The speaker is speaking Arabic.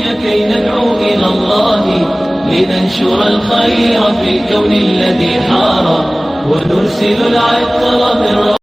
الدنيا كي ندعو إلى الله، لننشر الخير في الكون الذي حار، ونرسل العطر من